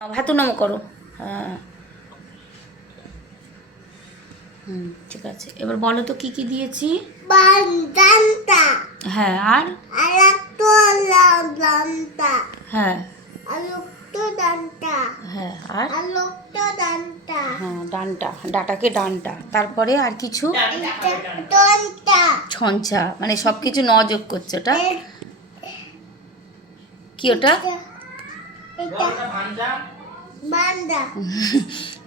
হাতু নামো করো। হ্যাঁ ঠিক আছে। এবার বলো তো কি কি দিয়েছি। হ্যাঁ আর হ্যাঁ হ্যাঁ আর হ্যাঁ ডানটা, ডাটাকে ডানটা, তারপরে আর কিছু ছঞ্চা, মানে সব কিছু ন যোগ করছে। ওটা কি? ওটা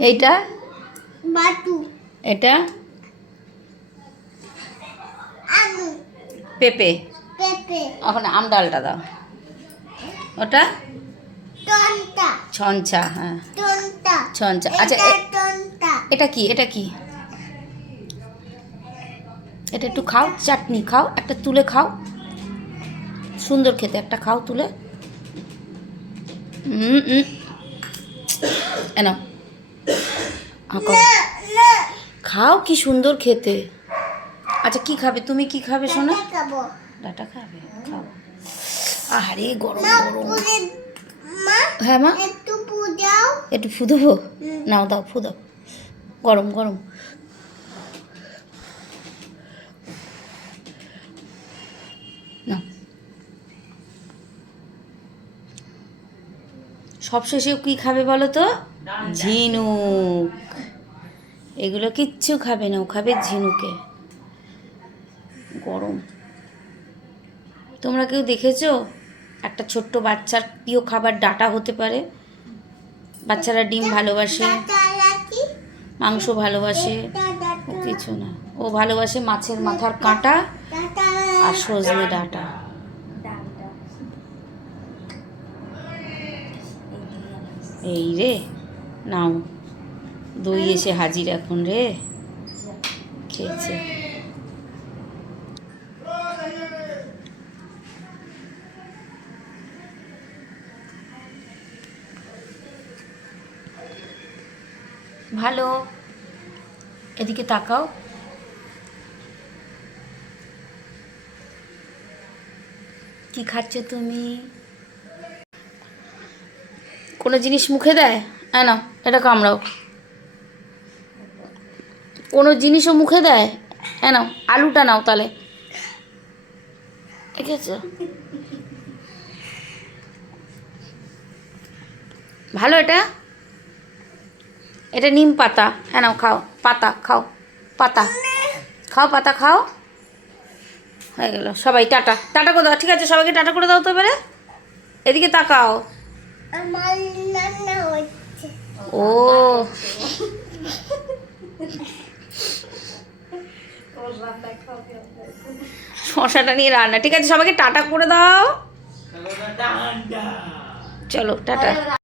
এইটা এটা পেঁপে। এখন আম ডালটা দাও। ওটা ছঞ্চা। হ্যাঁ ছঞ্চা। আচ্ছা এটা কি? এটা কি? এটা একটু খাও, চাটনি খাও, একটা তুলে খাও, সুন্দর খেতে, একটা খাও তুলে। এনাও খাও, কি সুন্দর খেতে। আচ্ছা কি খাবে তুমি? কি খাবে শোনো? ডাটা খাবে? খাও। আরে গরম গরম। হ্যাঁ মা একটু ফু দেবো? নাও দাও, ফু দাও। গরম গরম। নাও। সবশেষে কি খাবে বলো তো? ঝিনুক। এগুলো কিচ্ছু খাবে না, ও খাবে ঝিনুকে। গরম। তোমরা কেউ দেখেছো একটা ছোট্ট বাচ্চার প্রিয় খাবার ডাটা হতে পারে? বাচ্চারা ডিম ভালোবাসে, মাংস ভালোবাসে, ও কিছু না। ও ভালোবাসে মাছের মাথার কাঁটা আর সজনে ডাঁটা। এই রে, নাও দই এসে হাজির এখন রে। খেয়েছে। ভালো, এদিকে তাকাও। কি খাচ্ছ তুমি? কোনো জিনিস মুখে দেয়? হ্যাঁ নাও এটা কামড়াও। কোনো জিনিসও মুখে দেয়? হ্যাঁ নাও আলুটা নাও তাহলে। ঠিক আছে, ভালো। এটা এটা নিম পাতা। হ্যাঁ নাও খাও, পাতা খাও, পাতা খাও, পাতা খাও। হয়ে গেল। সবাই টাটা, টাটা করে দাও। ঠিক আছে, সবাইকে টাটা করে দাও তো এবারে। এদিকে তাকাও। ও শশাটা নিয়ে রান্না। ঠিক আছে, সবাইকে টাটা করে দাও। চলো টাটা।